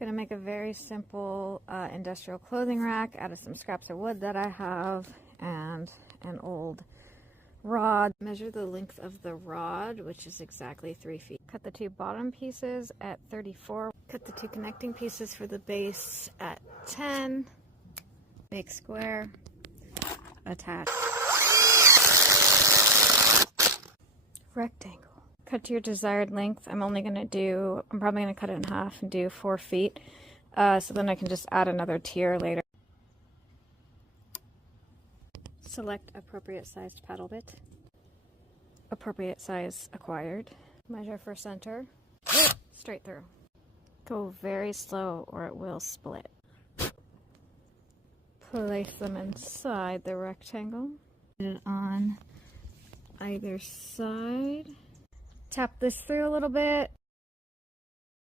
Gonna make a very simple industrial clothing rack out of some scraps of wood that I have and an old rod. Measure the length of the rod, which is exactly 3 feet. Cut the 2 bottom pieces at 34. Cut the 2 connecting pieces for the base at 10. Make square. Attach. Rectangle. Cut to your desired length. I'm probably going to cut it in half and do 4 feet. So then I can just add another tier later. Select appropriate sized paddle bit. Appropriate size acquired. Measure for center. Straight through. Go very slow or it will split. Place them inside the rectangle. Put it on either side. Tap this through a little bit